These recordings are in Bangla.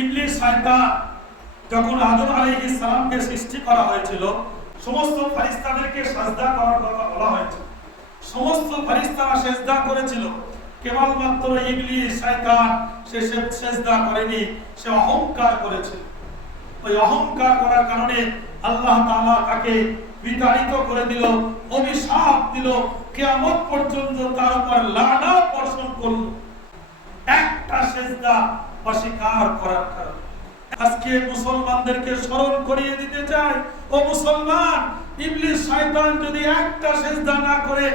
ইবলিস শয়তান যখন আদম আলাইহিস সালামকে সৃষ্টি করা হয়েছিল, সমস্ত ফেরেশতাদেরকে সাজদা করার কথা বলা হয়েছে। সমস্ত ফেরেশতারা সেজদা করেছিল। কেবলমাত্র ইবলিস শয়তান সে সেজদা করেনি, সে অহংকার করেছিল। ওই অহংকার করার কারণে আল্লাহ তাআলা তাকে বিতাড়িত করে দিল, অভিশাপ দিল, কিয়ামত পর্যন্ত তার উপর লানত বর্ষণ করল। একটা সেজদা অস্বীকার করার কারণে। আজকে মুসলমানদেরকে স্মরণ করিয়ে দিতে চাই। ও মুসলমান, ইবলিস শয়তান যদি একটা সেজদা না করে,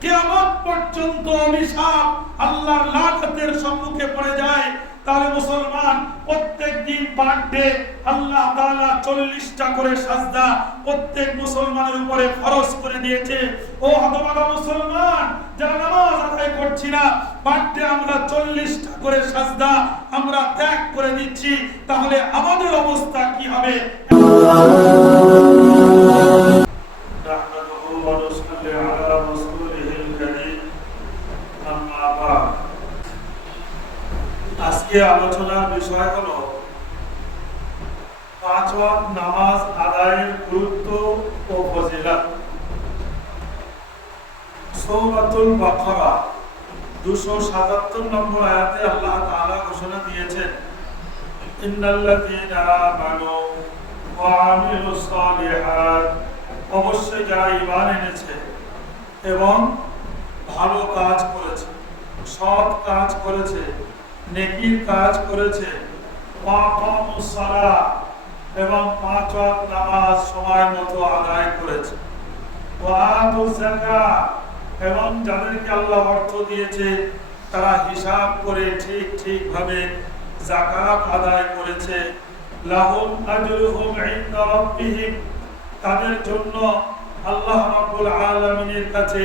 কিয়ামত পর্যন্ত অভিশাপ আল্লাহর লানতের সম্মুখে পড়ে যায়। তাহলে মুসলমান প্রত্যেক দিন পার আল্লাহ 40টা করে সাজদা প্রত্যেক মুসলমানের উপরে ফরজ করে দিয়েছে। ও হতভাগা মুসলমান, যারা নামাজ আদায় করছি না পার আমরা 40টা করে সাজদা আমরা ত্যাগ করে দিচ্ছি। তাহলে আমাদের অবস্থা কি হবে? আজকে আলোচনার বিষয় হলো পাঁচ নামাজ আদায়ের গুরুত্ব ও ফজিলত। সূরাতুল বাকারা 277 নম্বর আয়াতে আল্লাহ তাআলা ঘোষণা দিয়েছেন অবশ্যই যারা ঈমান এনেছে এবং ভালো কাজ করেছে, সৎ কাজ করেছে নেকির কাজ করেছে। এবং পাঁচ নামাজ সময় মতো আদায় করেছে। এবং যাদেরকে আল্লাহ অর্থ দিয়েছে, তারা হিসাব করে ঠিক ঠিক ভাবে যাকাত আদায় করেছে। লাহুম তাদের জন্য আল্লাহ রাব্বুল আলামিনের কাছে,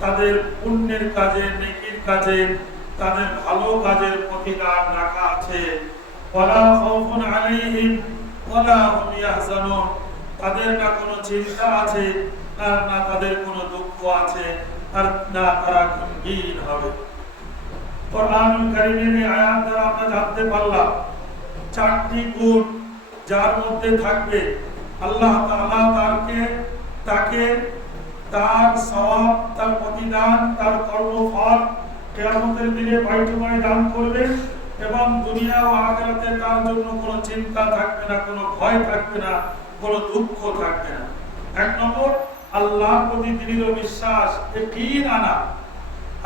তাদের পুণ্যের কাজে, নেকির কাজে তাদের ভালো কাজের প্রতিদান রাখা আছে। তাদের না কোনো চিন্তা আছে, আর না তাদের কোনো দুঃখ আছে, আর না তারা গম্ভীর হবে। কোরআনুল কারীমের এই আয়াত দ্বারা আমরা জানতে পারলাম, চারটি গুণ যার মধ্যে থাকবে। আল্লাহ তাআলা তাকে তাকে, তার সওয়াব, তার প্রতিদান, তার কর্মফল কিয়ামতের দিনে বাইতুমায় দান করবে এবং দুনিয়া ও আখিরাতে তার জন্য কোনো চিন্তা থাকবে না, কোনো ভয় থাকবে না, কোনো দুঃখ থাকবে না। এক নম্বর, আল্লাহর প্রতি দৃঢ় বিশ্বাস একই আনা।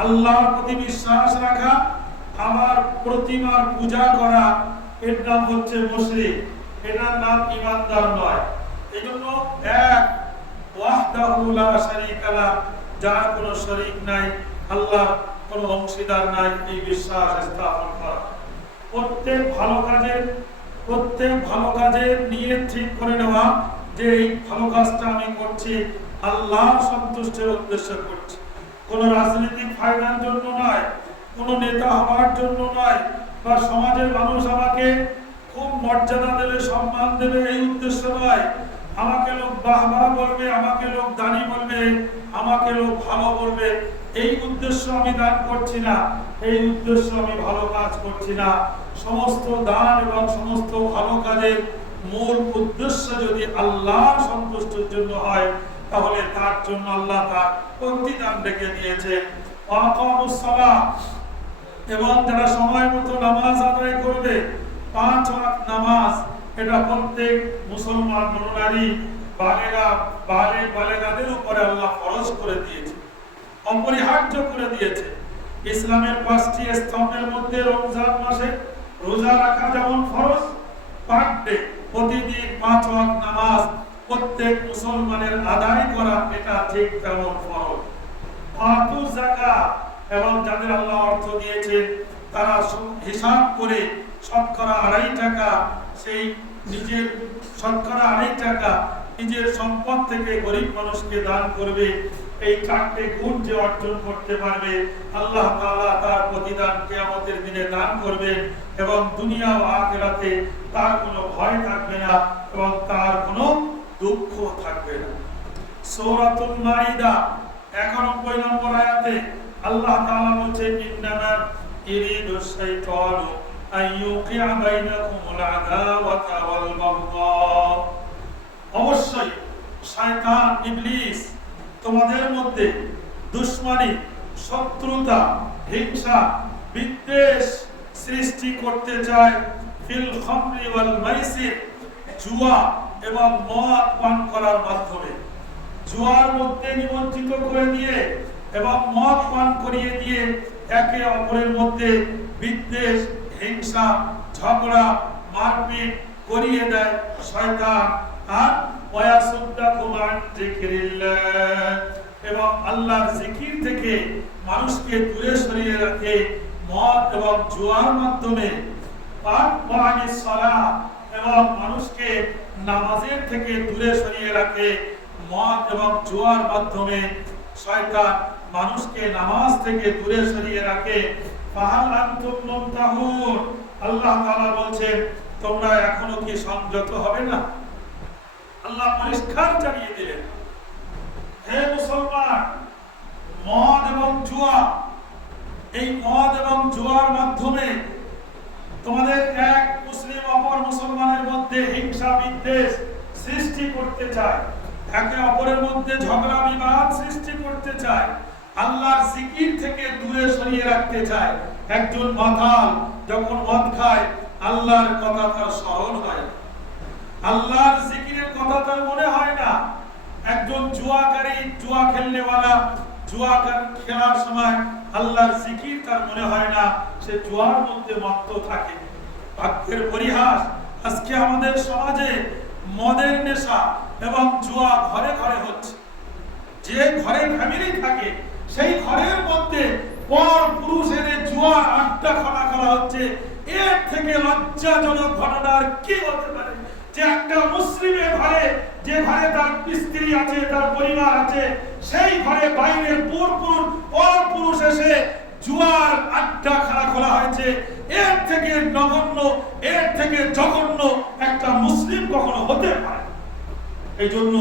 আল্লাহর প্রতি বিশ্বাস রাখা, আমার প্রতিমার পূজা করা, এর নাম হচ্ছে মুশরিক। এটার নাম ইমানদার নয়। এই জন্য এক, ওয়াহদাহু লা শারীকা লা যার কোনো শরীক নাই, আল্লাহ কোনো অংশীদার নাই, এই বিশ্বাস স্থাপন করা। প্রত্যেক ভালো কাজের প্রত্যেক ভালো কাজের নিয়ে ঠিক করে নেওয়া যে এই ভালো কাজটা আমি করছি, আল্লাহ সন্তুষ্টের উদ্দেশ্য করছি। কোন রাজনৈতিক ফায়দার জন্য নয়, কোন নেতা হওয়ার জন্য নয়, বা সমাজের মানুষ আমাকে খুব মর্যাদা দেবে, সম্মান দেবে, এই উদ্দেশ্য নয়। আমাকে লোক বাহবা বলবে, আমাকে লোক দানি বলবে, আমাকে লোক ভালো বলবে এই উদ্দেশ্য আমি দান করছি না, এই উদ্দেশ্য আমি ভালো কাজ করছি না। সমস্ত দান এবং সমস্ত ভালো কাজের মূল উদ্দেশ্য যদি আল্লাহর সন্তুষ্টির জন্য হয়, তাহলে তার জন্য আল্লাহ তার প্রতিদান রেখে দিয়েছে। এবং যারা সময় মতো নামাজ আদায় করবে, পাঁচ ওয়াক্ত নামাজ, এটা প্রত্যেক মুসলমান নরনারী বালেগা বালে বালেগাদের উপরে আল্লাহ ফরজ করে দিয়েছে। অপরিহার্য করে দিয়েছে। ইসলামের পাঁচটি স্তম্ভের মধ্যে রমজান মাসে রোজা রাখা যেমন ফরজ পার ডে প্রতিদিন পাঁচ ওয়াক্ত নামাজ প্রত্যেক মুসলমানের আদায় করা এটা ঠিক তেমন ফরজ। আতু যাকাত এবং যাদের আল্লাহ অর্থ দিয়েছেন, তারা হিসাব করে শতকরা আড়াই টাকা, সেই নিজের শতকরা আড়াই টাকা নিজের সম্পদ থেকে গরিব মানুষকে দান করবে, এই চারটে গুণ যে অর্জন করতে পারবে, আল্লাহ তাআলা তার প্রতিদান কিয়ামতের দিনে দান করবে এবং দুনিয়া ও আখেরাতে তার কোনো ভয় থাকবে না এবং তার কোনো দুঃখ থাকবে না। সূরাতুল মাইদা 91 নম্বর আয়াতে আল্লাহ তাআলা বলছে ইন্নামা ইরিদু শাইতানু আইয়ুকিয়া বাইনাকুমুল আদাওয়াতা ওয়াল বাগদা। অবশ্যই, শয়তান, ইবলিস, তোমাদের মধ্যে দুশ্মনী, শত্রুতা, হিংসা, বিদ্বেষ সৃষ্টি করতে চায়। ফিল খামরি ওয়াল মাইসির, জুয়া এবং মদ পান করার মাধ্যমে। জুয়ার মধ্যে নিমন্ত্রিত করে দিয়ে এবং মদ পান করিয়ে দিয়ে একে অপরের মধ্যে বিদ্বেষ, হিংসা, ঝগড়া, মারপিট করিয়ে দেয় শয়তান। মানুষকে মদ এবং মাধ্যমে। মানুষকে নামাজের থেকে দূরে সরিয়ে রাখে মদ এবং মাধ্যমে। শয়তান মানুষকে নামাজ থেকে দূরে সরিয়ে রাখে। আল্লাহ বলছেন, তোমরা এখনও কি সংযত হবে না? আল্লাহ পরিষ্কার জানিয়ে দিলেন, হে মুসলমান, মদ এবং জুয়া, এই মদ এবং জুয়ার মাধ্যমে তোমাদের এক মুসলিম অপর মুসলমানের মধ্যে হিংসা বিদ্বেষ সৃষ্টি করতে চায়। একে অপরের মধ্যে ঝগড়া বিবাদ সৃষ্টি করতে চায়। আল্লাহর জিকির থেকে দূরে সরিয়ে রাখতে চায়। একজন মাতাল যখন মদ খায়, আল্লাহর কথা তার স্মরণ হয়। আল্লাহর জিকিরের কথা তার মনে হয় না। একজন জুয়াকারী, জুয়া খেলনেওয়ালা জুয়া খেলার সময় আল্লাহর জিকির তার মনে হয় না, সে জুয়ার মধ্যে মত্ত থাকে। ভাগ্যের পরিহাস আজকে আমাদের সমাজে মদের নেশা এবং জুয়া ঘরে ঘরে হচ্ছে। যে ঘরে ফ্যামিলি থাকে, সেই ঘরের মধ্যে পর পুরুষের জুয়া আড্ডা খানা করা হচ্ছে। এর থেকে লজ্জাজনক ঘটনা আর কি হতে পারে? যে একটা মুসলিমের ঘরে, যে ঘরে তার স্ত্রী আছে, তার পরিবার আছে, সেই ঘরে বাইরের পুরপুর পর পুরুষ এসে জুয়ার আড্ডা খোলা হয়েছে। এর থেকে নগণ্য, এর থেকে জঘন্য একটা মুসলিম কখনো হতে পারে এই জন্য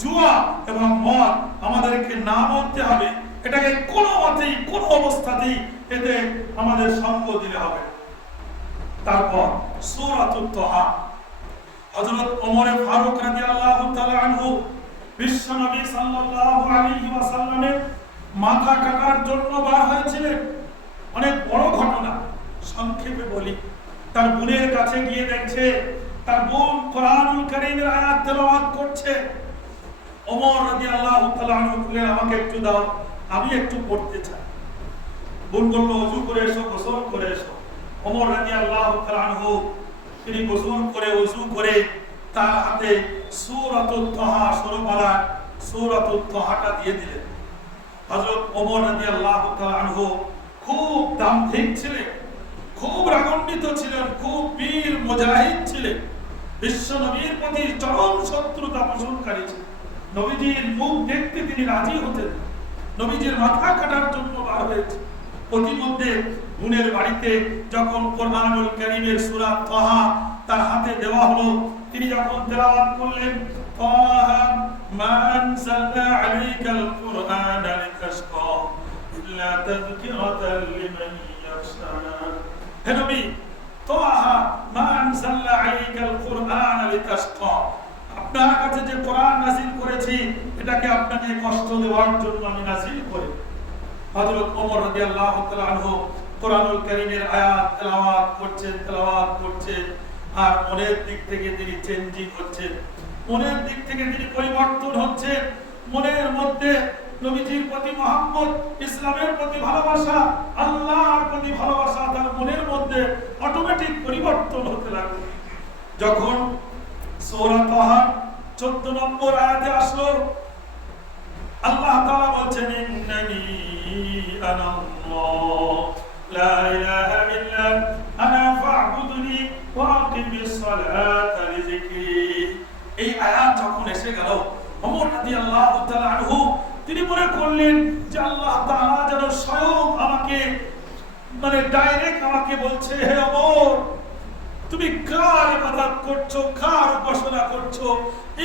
জুয়া এবং মদ আমাদেরকে না মানতে হবে। এটাকে কোনো মতেই, কোনো অবস্থাতেই এতে আমাদের সঙ্গ দিলে হবে তারপর হযরত ওমর ফারুক রাদিয়াল্লাহু তাআলা আনহু বিশ্বনবী সাল্লাল্লাহু আলাইহি ওয়াসাল্লামের মাথা কাটার জন্য বার হয়েছিলেন। অনেক বড় ঘটনা, সংক্ষেপে বলি। তার বোনের কাছে গিয়ে দেখছে, তার বোন কোরআনুল কারীমের আয়াত তেলাওয়াত করছে। ওমর রাদিয়াল্লাহু তাআলা আনহু বললেন, আমাকে একটু দাও, আমি একটু পড়তে চাই। বোন বলল ওযু করে এসো, গোসল করে এসো। ওমর রাদিয়াল্লাহু তাআলা আনহু তিনি গোসল করে ওযু করে তার হাতে তাহা তাহাটা দিয়ে দিলেন। হযরত ওমর তাআলা আনহু খুব দাম্ভিক ছিলেন, খুব রাগান্বিত ছিলেন, খুব বীর মুজাহিদ ছিলেন। বিশ্ব নবীর প্রতি চরম শত্রুতা পোষণকারী নবীজির মুখ দেখতে তিনি রাজি হতেন, নবীজির মাথা কাটার জন্য বার হয়েছে প্রতিমধ্যে গুণের বাড়িতে যখন কোরআনুল কারীমের সূরা তাহা তার হাতে দেওয়া হলো, তিনি যখন তেলাওয়াত করলেন, তাহা মা আনসালনা আলাইকাল কুরআনা লিতাশকা ইল্লা তাযকিরাতাল লিমান ইয়াখশা হে নবী, তাহা মা আনসালনা আলাইকাল কুরআনা লিতাশকা। আপনার কাছে যে কোরআন নাযিল করেছি, এটাকে আপনাকে কষ্ট দেওয়ার জন্য আমি নাযিল করি। হযরত ওমর রাদিয়াল্লাহু তাআলা আনহু কোরআনুল কারীমের আয়াত, তেলাওয়াত করছেন তেলাওয়াত করছেন। আর মনের দিক থেকে তিনি চেঞ্জিং হচ্ছেন। মনের দিক থেকে তিনি পরিবর্তন হচ্ছে মনের মধ্যে নবীজির প্রতি মোহাম্মদ ইসলামের প্রতি ভালোবাসা, আল্লাহর প্রতি ভালোবাসা তার মনের মধ্যে অটোমেটিক পরিবর্তন হতে লাগল। যখন সূরা তাহা 14 নম্বর আয়াতে আসলো, আল্লাহ তাআলা বলছেন, ইন্নানি আনাল্লাহ। ইলাহা ইল্লা আনা ফা'বুদনি ওয়া আকিমিস সালাতা লিযিকরি এই আয়াত যখন এসে গেল, ওমর রাদিয়াল্লাহু তাআলা আনহু, তিনি মনে করলেন যে আল্লাহ তাআলা যেন স্বয়ং আমাকে মানে ডাইরেক্ট আমাকে বলছে, হে ওমর, তুমি কার ইবাদত করছ, কার উপাসনা করছ?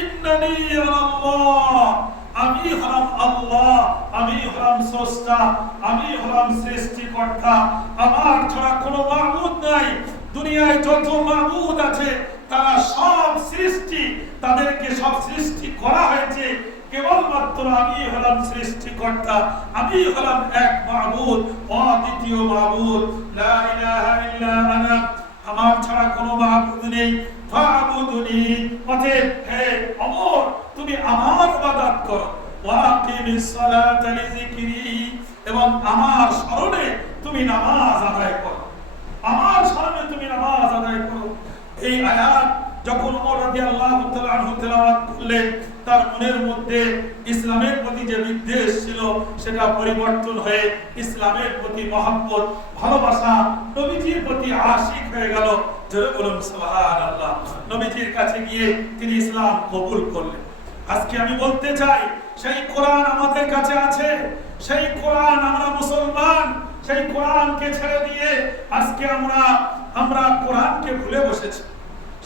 ইন্নানি আল্লাহ আমি হলাম আল্লাহ, আমি হলাম স্রষ্টা, আমি হলাম সৃষ্টিকর্তা। আমার ছাড়া কোনো মাবুদ নাই। দুনিয়ায় যত মাবুদ আছে, তারা সব সৃষ্টি। তাদেরকে সব সৃষ্টি করা হয়েছে। কেবলমাত্র আমি হলাম সৃষ্টিকর্তা, আমি হলাম এক মাবুদ, অদ্বিতীয় আনা। আমার ছাড়া কোনো মাবুদ নেই। অমর তুমি আমার ইবাদত করো। ওয়াকিমিস সালাতা লিযিকরি। এবং আমার স্মরণে তুমি নামাজ আদায় করো। আমার স্মরণে তুমি নামাজ আদায় করো। এই আয়াত যখন ওমর রাদিয়াল্লাহু তাআলা আনহু তেলাওয়াত করলেন, তার মনের মধ্যে ইসলামের প্রতি যে বিদ্বেষ ছিল, সেটা পরিবর্তন হয়ে ইসলামের প্রতি মহব্বত, ভালোবাসা নবীজির প্রতি আশিক হয়ে গেল। জোরে বলুন, সুবহানাল্লাহ। নবীজির কাছে গিয়ে তিনি ইসলাম কবুল করলেন। আজকে আমি বলতে চাই, সেই কোরআন আমাদের কাছে আছে, সেই কোরআন আমরা মুসলমান, সেই কোরআনকে ছেড়ে দিয়ে আজকে আমরা আমরা কোরআনকে ভুলে বসেছি।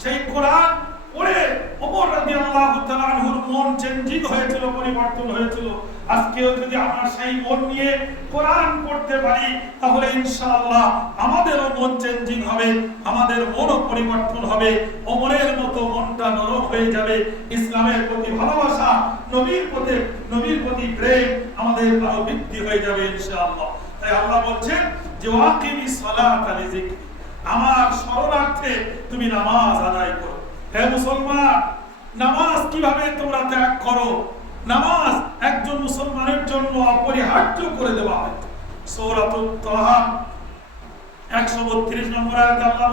সেই কোরআন পড়ে ওমর রাদিয়াল্লাহু তাআলার মন চেঞ্জিং হয়েছিল, পরিবর্তন হয়েছিল। আজকেও যদি আমরা সেই মন নিয়ে কোরআন পড়তে পারি, তাহলে ইনশাআল্লাহ আমাদেরও মন চেঞ্জিং হবে, আমাদের মনও পরিবর্তন হবে ওমরের মতো মনটা নরম হয়ে যাবে। ইসলামের প্রতি ভালোবাসা, নবীর প্রতি নবীর প্রতি প্রেম আমাদের আরও বৃদ্ধি হয়ে যাবে ইনশাআল্লাহ। তাই আল্লাহ বলছেন যে, ওয়াকিমি সালাতা লিযিকরি। আমার শরণার্থে তুমি নামাজ আদায় করো। হে মুসলমান, নামাজ কীভাবে তোমরা ত্যাগ করো? নামাজ একজন মুসলমানের জন্য অপরিহার্য করে দেওয়া হয়। সূরাতুত তাহা 132 নম্বর আয়াতে আল্লাহ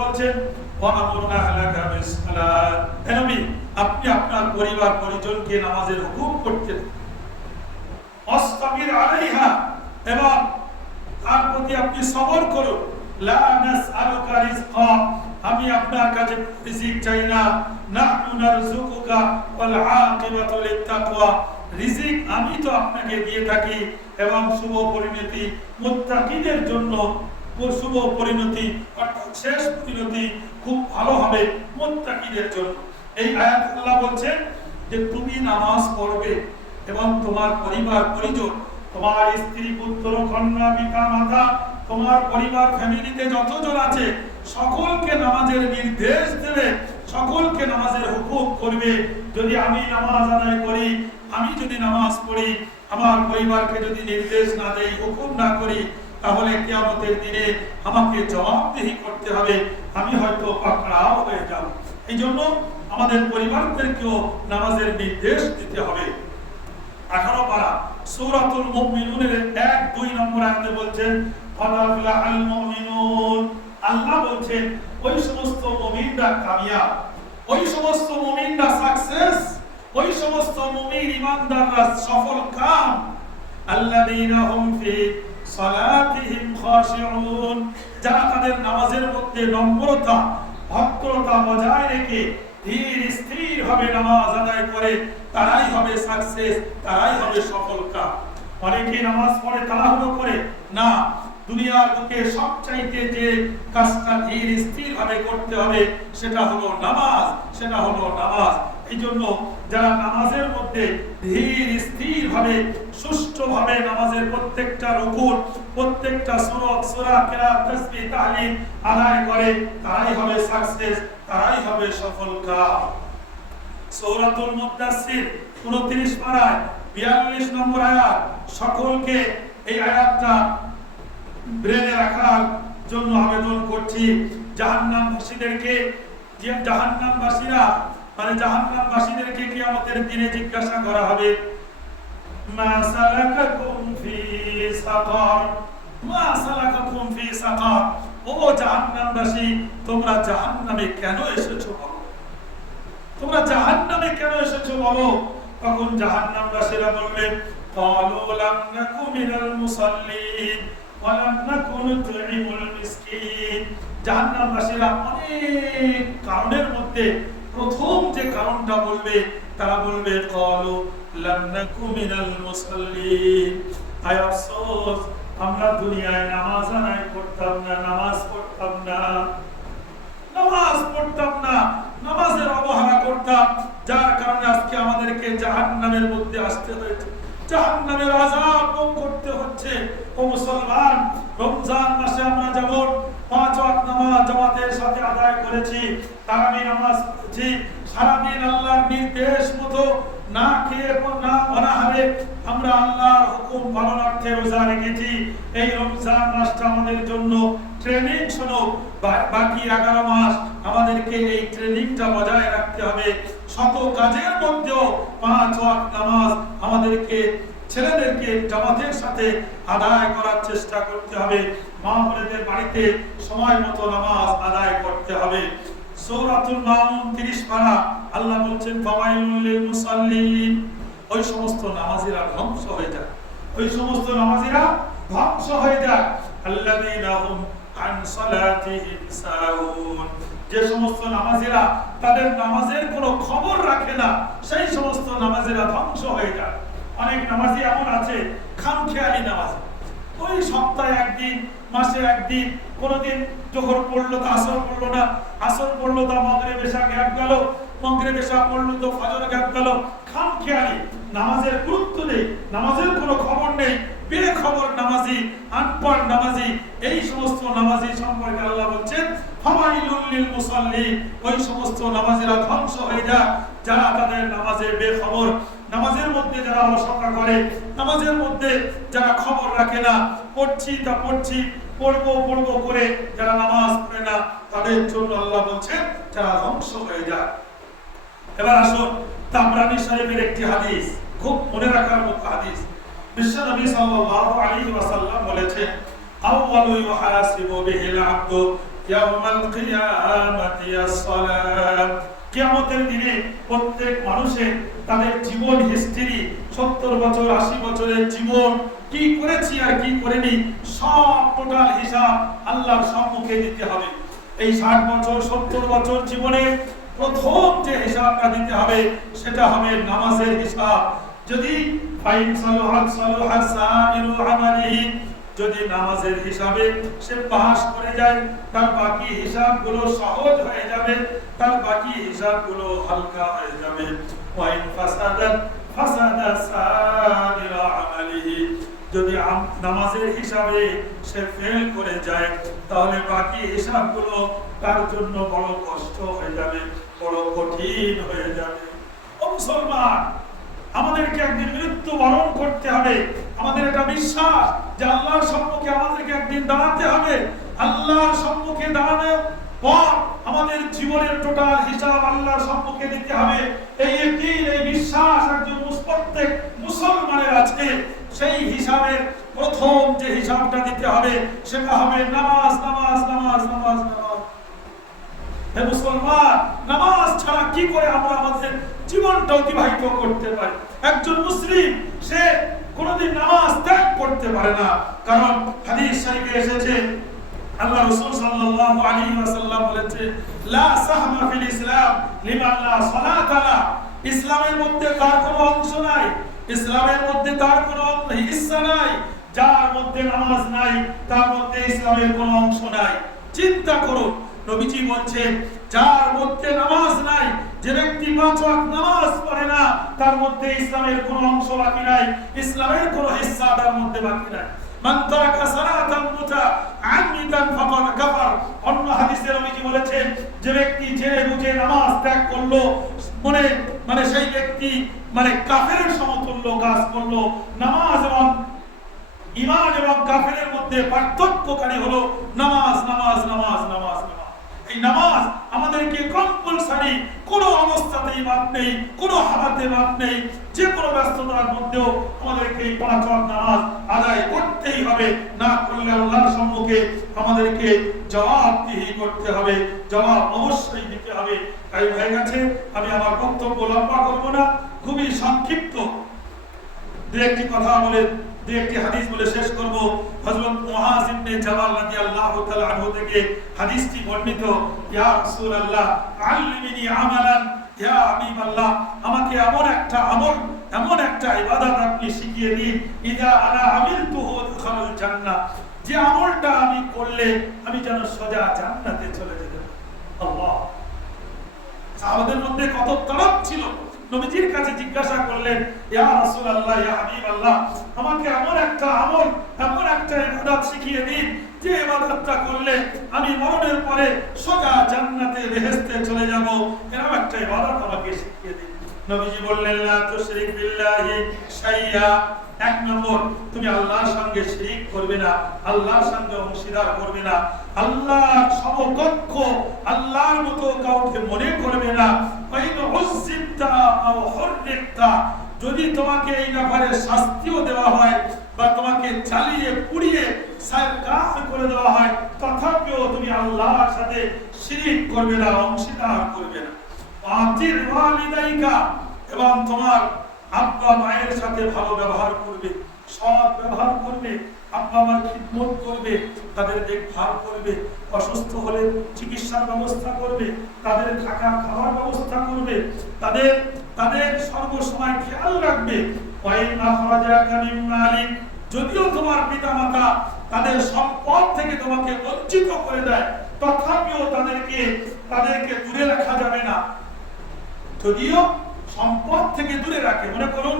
আপনি আপনার পরিবার, পরিজনকে নামাজের হুকুম অস্তাবির আলাইহা এবং তার প্রতি আপনি সবর করুন। আমি আপনার কাছে রিজিক চাই না। নাহনু ওয়াল আকিবাতু রিজিক আমি তো আপনাকে দিয়ে থাকি এবং শুভ পরিণতি মুত্তাকিদের জন্য শুভ পরিণতি, অর্থাৎ শেষ পরিণতি খুব ভালো হবে মুত্তাকিদের জন্য। এই আয়াত আল্লাহ বলছেন যে, তুমি নামাজ পড়বে এবং তোমার পরিবার, পরিজন, তোমার স্ত্রী, পুত্র, কন্যা, পিতা, মাতা, তোমার পরিবার, ফ্যামিলিতে যতজন আছে, সকলকে নামাজের নির্দেশ দেবে, সকলকে নামাজের হুকুম করবে। যদি আমি নামাজ আদায় করি আমি যদি নামাজ পড়ি, আমার পরিবারকে যদি নির্দেশ না দেই, হুকুম না করি, তাহলে কিয়ামতের দিনে আমাকে জবাবদিহি করতে হবে। আমি হয়তো পাকড়াও হয়ে যাব। এই জন্য আমাদের পরিবারদেরকেও নামাজের নির্দেশ দিতে হবে। আঠারো পারা, সূরাতুল মুমিনুনের এক, দুই নম্বর আয়াতে বলছেন ফালাফলা আল মুমিনুন আল্লাহ বলছেন, ওই সমস্ত মুমিনরা কামিয়াব। ওই সমস্ত মুমিনরা সাকসেস ওই সমস্ত মুমিন ইমানদাররা সফল কাম? আল্লাযীনা হুম ফি সালাতিহিম খাশিউন। যারা তাদের নামাজের মধ্যে নম্রতা ভদ্রতা বজায় রেখে ধীর, স্থির ভাবে নামাজ আদায় করে, তারাই হবে সাকসেস তারাই হবে সফল কাম। অনেকে নামাজ পড়ে তাড়াহুড়ো করে, না, দুনিয়ার বুকে সবচাইতে যে কাজটা ধীর, স্থির ভাবে করতে হবে, সেটা হলো নামাজ, সেটা হলো নামাজ। এই জন্য যারা নামাজের মধ্যে ধীর স্থির ভাবে সুষ্ঠু ভাবে নামাজের প্রত্যেকটা রুকুন, প্রত্যেকটা সুরত, সূরা, কিরাত, তাসবিহ, তাহলিল আদায় করে, তারাই হবে সাকসেস তারাই হবে সফল কাম সূরাতুল মুদাসসির 29 পারায় 42 নম্বর আয়াত, সকলকে এই আয়াতটা ব্রেনে রাখার জন্য আবেদন করছি। জাহান্নামবাসীদেরকে, যে জাহান্নামবাসীরা মানে জাহান্নাম জাহান্নামবাসীদেরকে কিয়ামতের দিনে জিজ্ঞাসা করা হবে, মা সালাকাকুম ফি সাকার? মা সালাকাকুম ফি সাকার। ও জাহান্নাম বাসী তোমরা জাহান্নামে কেন এসেছ বলো? তোমরা জাহান্নামে কেন এসেছ বলো? তখন জাহান্নাম বাসীরা বললেন কালু লাম নাকু মিনাল মুসাল্লিন ওয়ালাম নাকু নুতিমুল মিসকিন। জাহান্নামবাসীরা অনেক কারণের মধ্যে প্রথম যে কারণটা বলবে, তারা বলবে আমরা দুনিয়ায় নামাজ পড়তাম না, নামাজ পড়তাম না। নামাজ পড়তাম না, নামাজের অবহেলা করতাম। যার কারণে আজকে আমাদেরকে জাহান্নামের মধ্যে আসতে হয়েছে। জাহান্নামের আযাব ভোগ করতে হচ্ছে। ও মুসলমান, রমজান মাসে আমরা যেমন পাঁচ ওয়াক্ত নামাজ জামাতের সাথে আদায় করেছি, তারাবি নামাজ পড়েছি সারাদিন আল্লাহর নির্দেশ মতো না খেয়ে না অনাহারে আমরা আল্লাহর হুকুম পালনার্থে রোজা রেখেছি। এই রমজান মাসটা আমাদের জন্য ট্রেনিং শোনো বাকি এগারো মাস আমাদেরকে এই ট্রেনিংটা বজায় রাখতে হবে। শত কাজের মধ্যেও পাঁচ ওয়াক্ত নামাজ আমাদেরকে ছেলেদেরকে জামাতের সাথে আদায় করার চেষ্টা করতে হবে। মা বোনেদের বাড়িতে সময় মতো নামাজ আদায় করতে হবে। সূরাতুল 30 পারা আল্লাহ বলছেন ওই সমস্ত নামাজিরা ধ্বংস হয়ে যায়। ওই সমস্ত নামাজিরা ধ্বংস হয়ে যায়। আন সালাতিহিম যে সমস্ত নামাজিরা তাদের নামাজের কোনো খবর রাখে না, সেই সমস্ত নামাজিরা ধ্বংস হয়ে যায়। অনেক নামাজি এমন আছে, খামখেয়ালি নামাজ। ওই সপ্তাহে একদিন, মাসে একদিন, কোনোদিন জোহর পড়ল তো আসর পড়ল না। আসর পড়ল তো মগরে বেশা গ্যাপ গেল মগরে বেশা পড়ল তো ফজর গ্যাপ গেল। খাম খেয়ালি নামাজের গুরুত্ব নেই, নামাজের কোনো খবর নেই। বেখবর নামাজি আনপড় নামাজি, এই সমস্ত নামাজি সম্পর্কে আল্লাহ বলছেন ফামাইলুল লিল মুসাল্লি, ওই সমস্ত নামাজিরা ধ্বংস হয়ে যায় যারা তাদের নামাজে বেখবর, নামাজের মধ্যে যারা অলসতা করে, নামাজের মধ্যে যারা খবর রাখে না, পড়ছি তা পড়ছি, পড়ব পড়ব করে যারা নামাজ পড়ে না, তাদের জন্য আল্লাহ বলছেন, যারা ধ্বংস হয়ে যায় এবার আসুন তাবরানি শরীফের একটি হাদিস, খুব মনে রাখার মতো হাদিস। বিশ্বনবী সাল্লাল্লাহু আলাইহি ওয়াসাল্লাম বলেছেন, আউয়ালু ইউহাসিবু বিহিল আবদু ইয়াউমাল কিয়ামাতি as-সালাত কিয়ামতের দিনে প্রত্যেক মানুষের তাদের জীবন হিস্ট্রি, সত্তর বছর, আশি বছরের জীবন, কি করেছি আর কি করেনি, সব টোটাল হিসাব আল্লাহর সম্মুখে দিতে হবে। এই ষাট বছর, সত্তর বছর জীবনে প্রথম যে হিসাবটা দিতে হবে, সেটা হবে নামাজের হিসাব। যদি যদি নামাজের হিসাবে সে পাস করে যায়, তার বাকি হিসাবগুলো সহজ হয়ে যাবে, তার বাকি হিসাবগুলো হালকা হয়ে যাবে। যদি নামাজের হিসাবে সে ফেল করে যায়, তাহলে বাকি হিসাবগুলো তার জন্য বড় কষ্ট হয়ে যাবে, বড় কঠিন হয়ে যাবে। মুসলমান আমাদেরকে একদিন মৃত্যু বরণ করতে হবে। আমাদের এটা বিশ্বাস যে আল্লাহর সম্মুখে আমাদেরকে একদিন দাঁড়াতে হবে। আল্লাহর সম্মুখে দাঁড়ানোর পর আমাদের জীবনের টোটাল হিসাব আল্লাহর সম্মুখে দিতে হবে। এই একদিন এই বিশ্বাস একজন প্রত্যেক মুসলমানের আছে। সেই হিসাবের প্রথম যে হিসাবটা দিতে হবে সেটা হবে নামাজ নামাজ নামাজ নামাজ নামাজ। হে মুসলমান, নামাজ ছাড়া কি করে আমরা আমাদের জীবনটা অতিবাহিত করতে পারি? একজন মুসলিম, সে কোনোদিন নামাজ ত্যাগ করতে পারে না। কারণ হাদিস শরীফে এসেছে, আল্লাহ রাসূল সাল্লাল্লাহু আলাইহি ওয়াসাল্লাম বলেছে, লা সাহমা ফিল ইসলাম লিমান লা সালাতালা ইসলামের মধ্যে তার কোনো অংশ নাই, ইসলামের মধ্যে তার কোনো হিস্সা নাই, যার মধ্যে নামাজ নাই, তার মধ্যে ইসলামের কোনো অংশ নাই। চিন্তা করুন নবীজি বলছেন, যার মধ্যে নামাজ নাই, যে ব্যক্তি পাঁচ ওয়াক্ত নামাজ পড়ে না, তার মধ্যে ইসলামের কোনো অংশ বাকি নাই, ইসলামের কোনো হিস্সা তার মধ্যে বাকি নাই। মান তারাকা সালাতান মুতাআম্মিদান ফাকাদ কাফার। অন্য হাদিসে নবীজি বলেছেন, যে ব্যক্তি জেনে বুঝে নামাজ ত্যাগ করল, মনে মানে সেই ব্যক্তি মানে কাফেরের সমতুল্য কাজ করল, নামাজ এবং ইমান এবং কাফেরের মধ্যে পার্থক্যকারী হলো, নামাজ নামাজ নামাজ নামাজ নামাজ। এই নামাজ আমাদেরকে কম্পালসারি কোনো অবস্থাতেই বাদ নেই, কোনো হারাতে বাদ নেই যে কোনো ব্যস্ততার মধ্যেও আমাদেরকে এই পাঁচ নামাজ আদায় করতেই হবে। না করলে আল্লাহর সম্মুখে আমাদেরকে জবাবদিহি করতে হবে, জবাব অবশ্যই দিতে হবে। তাই হয়ে গেছে, আমি আমার বক্তব্য লম্বা করব না, খুবই সংক্ষিপ্ত। দু একটি কথা বলে একটি হাদিস বলে শেষ করব। হযরত মুআজ ইবনে জাবাল রাদিয়াল্লাহু তাআলা আনহু থেকে হাদিসটি বর্ণিত, ইয়া রাসূলুল্লাহ, আল্লিমিনি আমালান, ইয়া আমাকে এমন একটা আমল, এমন একটা ইবাদত আপনি শিখিয়ে দিন, ইদা আনা আমিলতুহু জান্নাহ যে আমলটা আমি করলে আমি যেন সোজা জান্নাতে চলে যেতে পারি। আল্লাহ। সাহাবাদের মধ্যে কত তরফ ছিল। নবীজির কাছে জিজ্ঞাসা করলেন, ইয়া রাসূলুল্লাহ, ইয়া হাবিবাল্লাহ, আমাকে এমন একটা আমল, এমন একটা ইবাদত শিখিয়ে দিন যে ইবাদতটা করলে আমি মরণের পরে সোজা জান্নাতে বেহেশতে চলে যাব। এরকম একটা ইবাদত আমাকে শিখিয়ে দিন। নবীজি বললেন, লা তুশরিক বিল্লাহি শাইয়া। এক নম্বর, তুমি আল্লাহর সঙ্গে শিরিক করবে না, আল্লাহর সঙ্গে অংশীদার করবে না, আল্লাহর সমকক্ষ, আল্লাহর মতো কাউকে মনে করবে না। যদি তোমাকে এই ব্যাপারে শাস্তিও দেওয়া হয় বা তোমাকে চালিয়ে পুড়িয়ে করে দেওয়া হয়, তথাপিও তুমি আল্লাহর সাথে শিরিক করবে না, অংশীদার করবে না। আতির ওয়ালিদাইকা, এবং তোমার আব্বা মায়ের সাথে ভালো ব্যবহার করবে, সৎ ব্যবহার করবে। আব্বা মার খিদমত করবে, তাদের দেখভাল করবে, অসুস্থ হলে চিকিৎসার ব্যবস্থা করবে, তাদের থাকা খাওয়ার ব্যবস্থা করবে, তাদের তাদের সর্বসময় খেয়াল রাখবে। যদিও তোমার পিতামাতা তাদের সম্পদ থেকে তোমাকে বঞ্চিত করে দেয়, তথাপিও তাদেরকে তাদেরকে দূরে রাখা যাবে না। যদিও সম্পদ থেকে দূরে রাখে, মনে করুন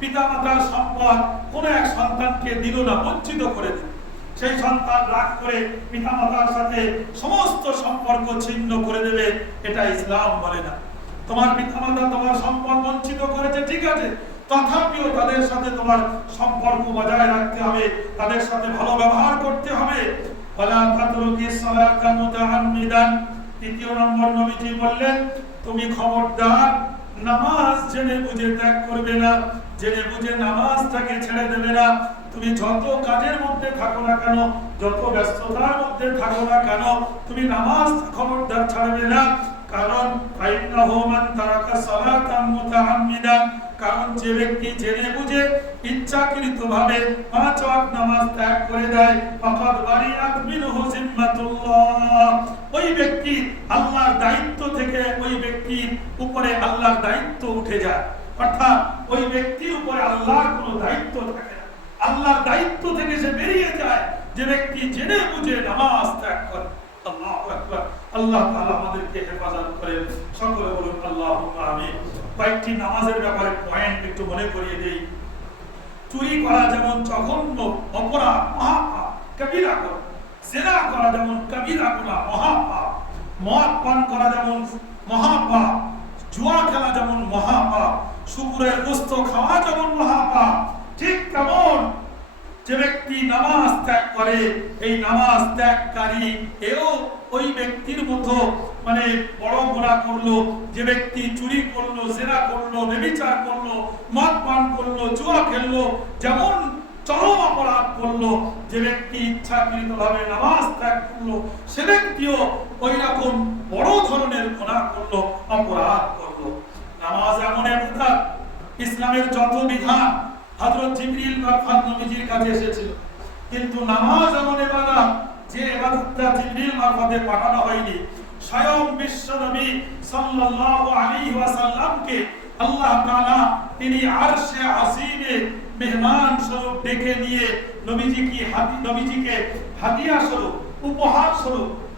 পিতা মাতার সম্পদ কোন এক সন্তানকে দিল না, বঞ্চিত করে দিল। সেই সন্তান রাগ করে পিতা মাতার সাথে সমস্ত সম্পর্ক ছিন্ন করে দেবে, এটা ইসলাম বলে না। তোমার পিতা মাতা তোমার সম্পদ বঞ্চিত করেছে, ঠিক আছে। তথাপিও তাদের সাথে তোমার সম্পর্ক বজায় রাখতে হবে, তাদের সাথে ভালো ব্যবহার করতে হবে। তৃতীয় নম্বর নবীজি বললেন, তুমি খবরদার, নামাজ জেনে বুঝে ত্যাগ করবে না। জেনে বুঝে নামাজটাকে ছেড়ে দেবে না। তুমি যত কাজের মধ্যে থাকো না কেন, যত ব্যস্ততার মধ্যে থাকো না কেন, তুমি নামাজ খবরদার ছাড়বে না। কারণ কারণ যে ব্যক্তি জেনে বুঝে ইচ্ছাকৃতভাবে পাঁচ ওয়াক্ত নামাজ ত্যাগ করে দেয়, ফাকাদ জিম্মাতুল্লাহ। ওই ব্যক্তি আল্লাহর দায়িত্ব থেকে ওই ব্যক্তির উপরে আল্লাহর দায়িত্ব উঠে যায়। অর্থাৎ ওই ব্যক্তির উপরে আল্লাহর কোনো দায়িত্ব থাকে না। আল্লাহর দায়িত্ব থেকে সে বেরিয়ে যায়, যে ব্যক্তি জেনে বুঝে নামাজ ত্যাগ করে। আল্লাহু আল্লাহ তাআলা আমাদেরকে হেফাজত সকলে বলুন আমিন। কয়েকটি নামাজের ব্যাপারে পয়েন্ট একটু মনে করিয়ে দেই। চুরি করা যেমন জঘন্য, অপরাধ, মহাপাপ, কবিরা জেনা করা যেমন কবিরা মহাপাপ। মদ পান করা যেমন মহাপাপ। জুয়া খেলা যেমন মহাপাপ। শুকুরের গোস্ত খাওয়া যেমন মহাপাপ? ঠিক তেমন যে ব্যক্তি নামাজ ত্যাগ করে, এই নামাজ ত্যাগকারী, এও ওই ব্যক্তির মতো মানে বড় গোনা করল, যে ব্যক্তি চুরি করল, জেনা করল নেবিচার করল, মদ পান করল, জুয়া খেললো, যেমন চরম অপরাধ করল, যে ব্যক্তি ইচ্ছাকৃত ভাবে নামাজ ত্যাগ করল, সে ব্যক্তিও ওই রকম বড় ধরনের গোনা করল, অপরাধ করল। নামাজ এমন একটা ইসলামের যত বিধান, হযরত জিবরিল মারফত নবীজির কাছে এসেছিল। কিন্তু নামাজ এমন ইবাদত যে ইবাদতটা জিবরিল মারফতে পাঠানো হয়নি। স্বয়ং বিশ্ব সাল্লাল্লাহু আলাইহি ওয়াসাল্লামকে আল্লাহ তাআলা তিনি আরশে আসিমে মেহমান স্বরূপ ডেকে নিয়ে নবীজি কি নবীজিকে হাদিয়া স্বরূপ, উপহার স্বরূপ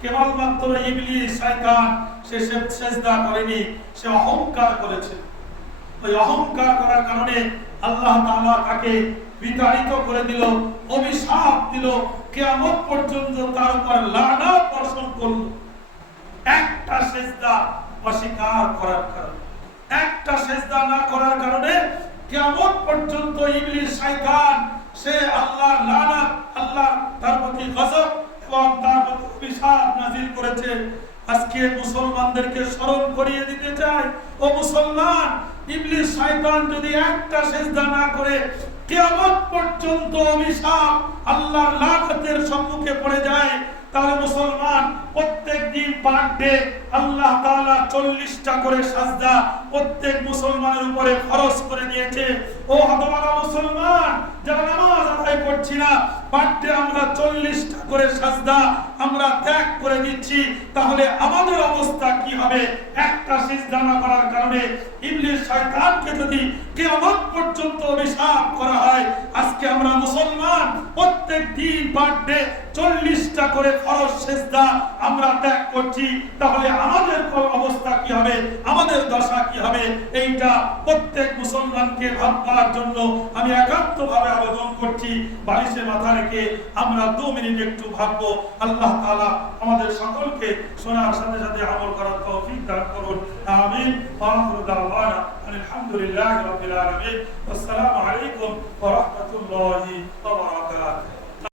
কেবলমাত্র ইবলিস শয়তান সে সেজদা করেনি, সে অহংকার করেছে। ওই অহংকার করার কারণে আল্লাহ তাআলা তাকে বিতাড়িত করে দিল, অভিশাপ দিল, কিয়ামত পর্যন্ত তার উপর লানত বর্ষণ করল। একটা সেজদা অস্বীকার করার কারণে। একটা সেজদা না করার কারণে কিয়ামত পর্যন্ত ইবলিস শয়তান সে আল্লাহর লানত আল্লাহ তার প্রতি গজব মুসলমান সম্মুখে পড়ে যায়। তাহলে মুসলমান প্রত্যেক দিন পার ডে আল্লাহ চল্লিশটা করে সাজদা প্রত্যেক মুসলমানের উপরে খরচ করে দিয়েছে। ও হতভাগা মুসলমান, যারা আদায় করছি না। ডে আমরা চল্লিশটা করে সাজদা আমরা ত্যাগ করে দিচ্ছি। তাহলে আমাদের অবস্থা কি হবে? একটা সিজদা না করার কারণে ইবলিস শয়তানকে যদি কিয়ামত পর্যন্ত অভিশাপ করা হয়, আজকে আমরা মুসলমান, প্রত্যেক দিন ডে চল্লিশটা করে ফরজ সেজদা আমরা ত্যাগ করছি। তাহলে আমাদের অবস্থা কি হবে? আমাদের দশা কি হবে? এইটা প্রত্যেক মুসলমানকে ভাববার জন্য আমি একান্ত ভাবে আবেদন করছি। বালিশে মাথা রেখে আমরা দু মিনিট একটু ভাববো, আল্লাহ তালা আমাদের সকলকে শোনার সাথে সাথে আমল করার তৌফিক দান করুন। আমিন। আলহামদুলিল্লাহ আসসালামু আলাইকুম ওয়া রাহমাতুল্লাহি ওয়া বারাকাতুহু।